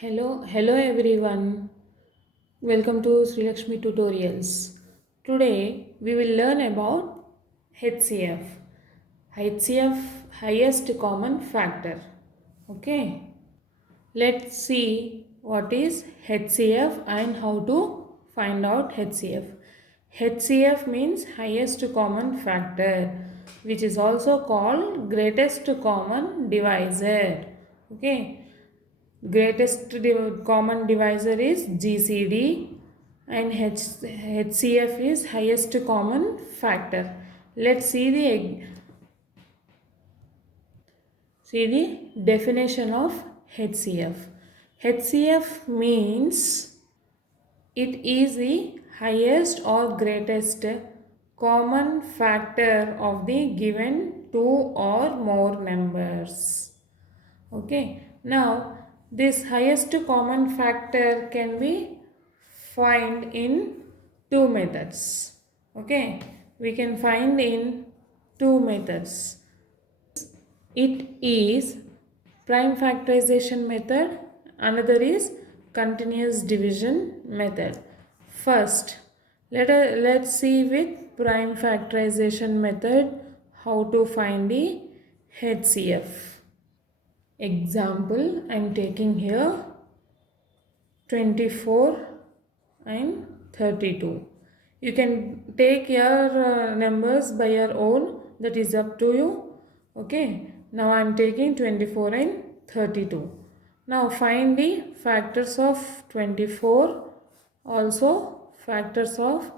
Hello everyone. Welcome to Sri Lakshmi Tutorials. Today we will learn about HCF. HCF, highest common factor. Okay. Let's see what is HCF and how to find out HCF. HCF means highest common factor, which is also called greatest common divisor. Okay. Greatest common divisor is GCD and HCF is highest common factor. Let's see the definition of HCF. HCF means it is the highest or greatest common factor of the given two or more numbers. Okay, now this highest common factor can be find in two methods. Okay, we can find in two methods. It is prime factorization method, another is continuous division method. First, let's see with prime factorization method how to find the HCF. Example, I am taking here 24 and 32. You can take your numbers by your own, that is up to you. Okay, now I am taking 24 and 32. Now find the factors of 24, also factors of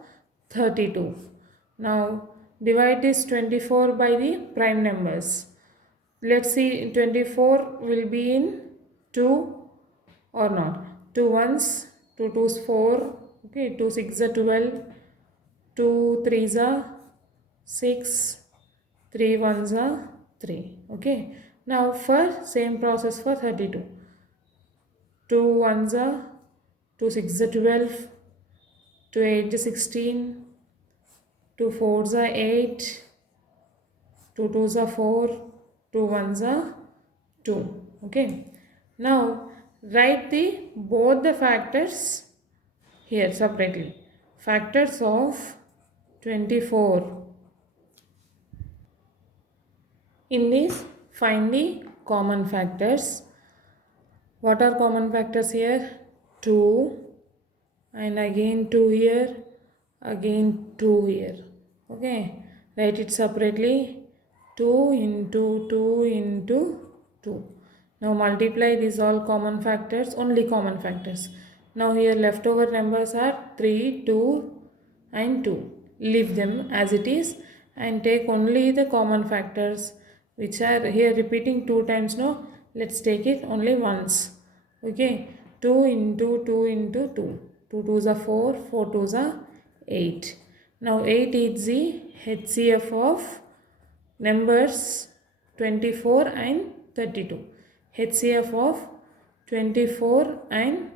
32. Now divide this 24 by the prime numbers. Let's see, 24 will be in 2 or not. 2 ones, 2 twos 4, okay, 2 six are 12, 2 threes are 6, 3 ones are 3, okay. Now for same process for 32. 2 ones are 2 six are 12, 2 8 is 16, 2 fours are 8, 2 twos are 4, 2 ones are 2, okay. Now write the both the factors here separately. Factors of 24. In this, find the common factors. What are common factors here? 2 and again 2 here, again 2 here. Okay, write it separately. 2 into 2 into 2. Now multiply these all common factors, only common factors. Now here leftover numbers are 3, 2 and 2. Leave them as it is and take only the common factors which are here repeating 2 times. No, let's take it only once. Okay, 2 into 2 into 2. 2 twos are 4, 4 twos are 8. Now 8 is the HCF of numbers 24 and 32. HCF of 24 and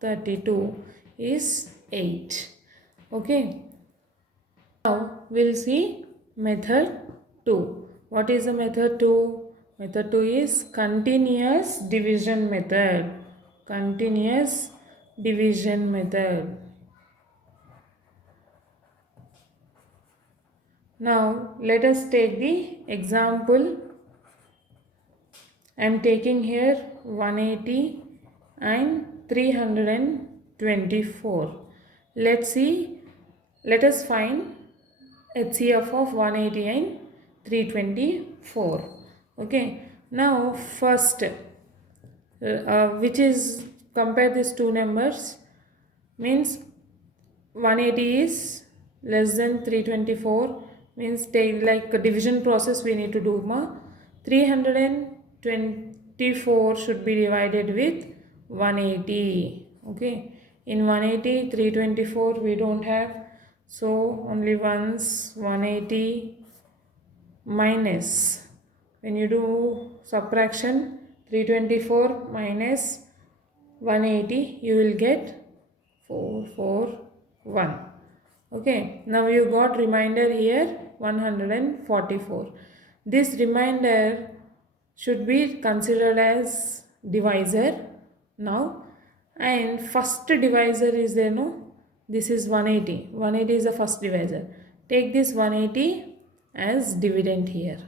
32 is 8. Okay. Now we'll see method 2. What is the method 2? Method 2 is continuous division method. Continuous division method. Now let us take the example. I am taking here 180 and 324. Let's see. Let us find HCF of 180 and 324. Okay. Now first, which is compare these two numbers, means 180 is less than 324, means take like a division process we need to do. 324 should be divided with 180. Okay, in 180 324 we don't have, so only once 180 minus, when you do subtraction 324 minus 180 you will get 441. Okay, now you got remainder here 144. This remainder should be considered as divisor. Now and first divisor is there, no? This is 180. 180 is the first divisor. Take this 180 as dividend here.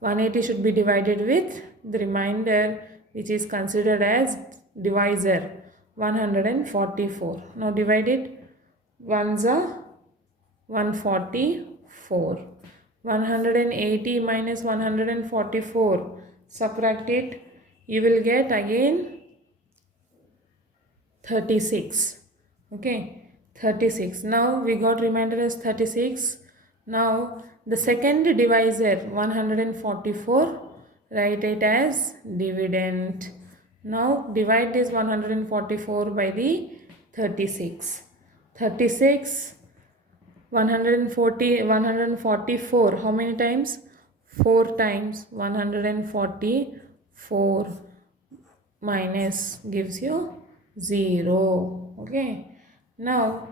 180 should be divided with the remainder which is considered as divisor, 144. Now divide it. 1s are 144. 180 minus 144. Subtract it. You will get again 36. Okay, 36. Now we got remainder as 36. Now the second divisor 144, write it as dividend. Now divide this 144 by the 36. 36, 144, how many times? 4 times. 144 minus gives you 0. Okay, now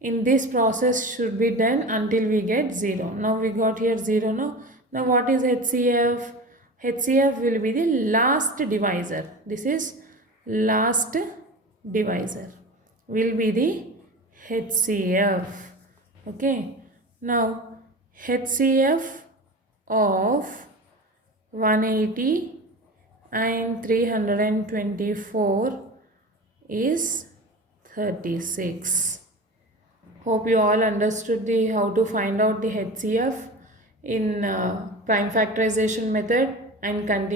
in this process should be done until we get 0. Now we got here 0. Now what is HCF? HCF will be the last divisor. This is last divisor will be the HCF. Okay, now HCF of 180 and 324 is 36. Hope you all understood how to find out the HCF in prime factorization method and continue.